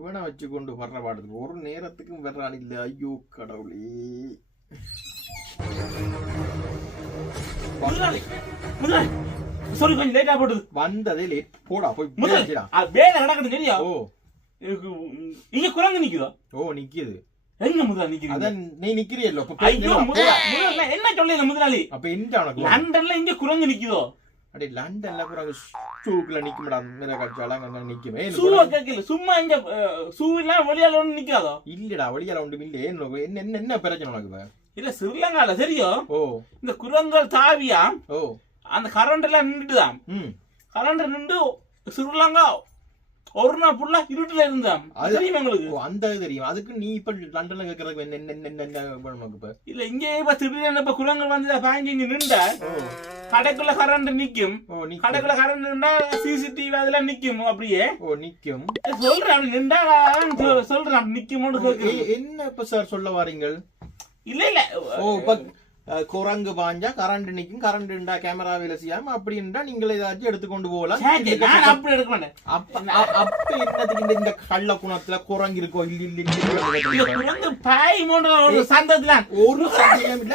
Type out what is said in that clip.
இவனை வச்சு கொண்டு வர்ற பாடத்துக்கு ஒரு நேரத்துக்கும் வர்ற ஆள் இல்லை. ஐயோ கடவுளே. சொல்லி கொஞ்சம் லேட்டா போடுது. வந்ததே லேட். போடா போய் வேலை நடக்குது தெரியா? ஓ இங்க குரங்கு நிக்குதோ? ஓ நிக்குது. எங்க முதலாளி நிக்குது? அதான் நீ நிக்கிறியல்ல. என்ன சொல்லுங்க முதலாளி? அப்ப எந்த லண்டன்ல இங்க குரங்கு நிக்குதோ? அடே லண்டன்ல குரங்கு ஷூக்குள்ள நிக்கும்டா. மேல கட்சால அங்க நிக்குமே. ஷூவ கேக்கல. சும்மா இங்க ஷூ இல்ல வெளியால ஒண்ணு நிக்காதோ? இல்லடா வெளியால ஒண்ணும் இல்ல. என்ன என்ன பிரச்சனை உனக்கு? இல்ல ஸ்ரீலங்கால சரியோ? ஓ இந்த குரங்கள் தாவியா? ஓ அந்த கரண்ட் எல்லாம் நின்றுதான். கரண்ட் நின்று ஸ்ரீலங்கா ஒரு நாள் ஃபுல்லா இருட்டுல இருந்தான். தெரியும் உங்களுக்கு? அந்த தெரியும். அதுக்கு நீ இப்ப லண்டன்ல கேக்குறதுக்கு என்ன இல்ல இங்க இப்ப திடீர்னு இப்ப குரங்கள் வந்து பாய்ஞ்சு இங்க நின்றா கடைக்குள்ள கரண்ட் நிக்கும். கடைக்குள்ள கரண்ட் நின்றா சிசிடிவி அதெல்லாம் நிக்கும். அப்படியே நிக்கும் சொல்றேன். நின்றா சொல்றேன் நிக்கும். என்ன இப்ப சார் சொல்ல வாரீங்க? இல்ல இல்ல குரங்கு பாஞ்சா கரண்ட் நிக்கும். கரண்ட் கேமரா வேலை செய்யாம அப்படின்றா நீங்களே ஏதாச்சும் எடுத்துக்கொண்டு போகலாம். அப்படி எடுக்க மாட்டேன். அப்ப என்னத்துக்கு இந்த கள்ள குணத்துல குரங்கு இருக்கோ இல்ல பாய் மூன்று ஒரு சந்தத்துல ஒரு சந்தேகம் இல்ல.